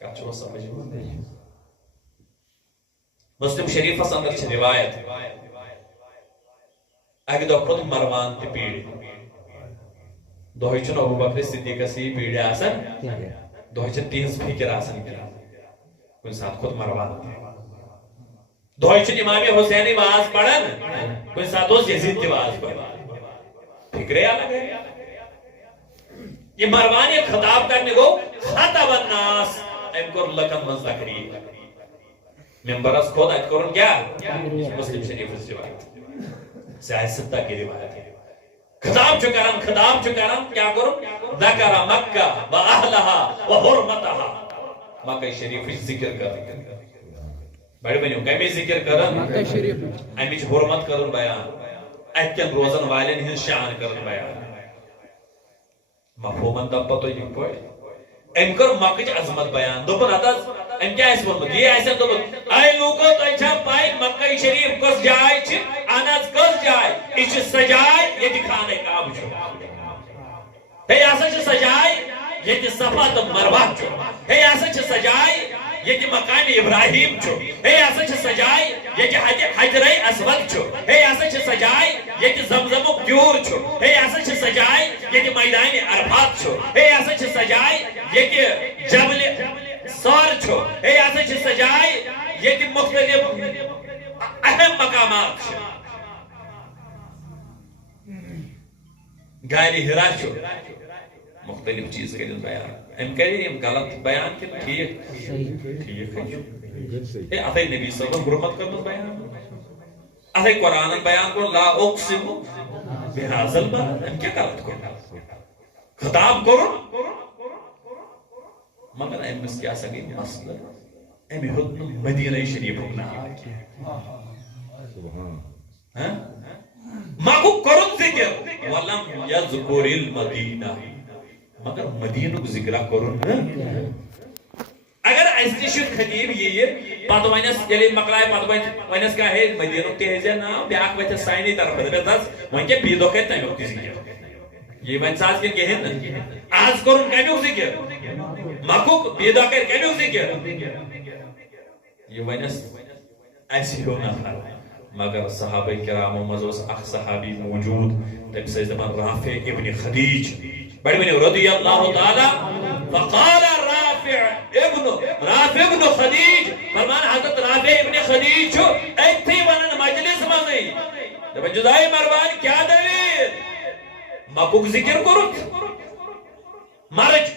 کچھ سمجھ مسلم شریفس اندر چھ روایت اگہ دہ کھوت مروان تہ پیڑ دہی چھ ابو بکر صدیقس یہ پیڑ آسان دہی چھ تہذ فکر آسان کن سات کھوت مروان دہی چھ امام حسین واز پڑھن کن سات اس یزید تہ واز پڑھن فکرے الگ ہے یہ مروان یہ خطاب کرنے گو خطب الناس ام کور لکن من تقریر ممبرس کھود ات کرن کیا مسلم شریف اس روایت سیاست کی روایت ہے خطاب چھ کرن کیا کرن ذکر مکہ و اہلها و حرمتها مکہ شریف ذکر کرن بڑے بنیو کمی ذکر کرن مکہ شریف امیچ حرمت کرن بیان اتکن روزن والن ہن شان کرن بیان مفہومن دب تو یہ پڑھ ام کر مکہ چ عظمت بیان دوپن ادس ام کیا اس ون یہ ایسے دوپن اے لوگو تو چھا پائی مکہ شریف کس جائے چھ اناز کس جائے اچ سجائے یہ دکھانے کا بچو ہے ایسا چھ سجائے یہ صفا تو مروہ چھ ہے ایسا چھ سجائے یہ مقام ابراہیم چھو ہے ایسا چھ سجائے یہ حجر اسود چھو ہے ایسا چھ سجائے یہ زمزم کیور چھو ہے ایسا چھ سجائے یہ میدان عرفات چھو ہے ایسا چھ سجائے یہ جبل سار چھو ہے ایسا چھ سجائے یہ مختلف اہم مقامات چھو غار ہرا چھو مختلف چیز کے دن بیان ام کہہ ہم غلط بیان کہ ٹھیک ٹھیک ہے اتھے نبی صلی اللہ علیہ وسلم حرمت کرن بیان اتھے قرآن بیان کو لا اقسم بهذا البلد ام کیا غلط کو خطاب کرو مگر ام اس کیا سگی مسئلہ ام حکم مدینہ شریف نام سبحان ماکو کرن ذکر ولم یذکر المدینہ مگر مدینہ ذکر کرن اگر ایسی خطیب یہ پتہ ونس یلی مکلائے پتہ ونس کا ہے مدینہ تہذیہ نام بیاک وتھ سائنی طرف دس ون کے بی دو کے تمیو ذکر یہ ون ساز کے کہن آج کرن کمیو ذکر مکو بی دو کے کمیو ذکر یہ ونس ایسی ہو نہ مگر صحابہ کرام مزوس اخ صحابی موجود تم سے زمان رافع ابن خدیج بڑی بنی رضی اللہ تعالی فقال رافع ابن خدیج فرمان حضرت رافع ابن خدیج چھو ایتھی ونن مجلس مزی جب جدائی مروان کیا دلیل مکوک ذکر کرت مرج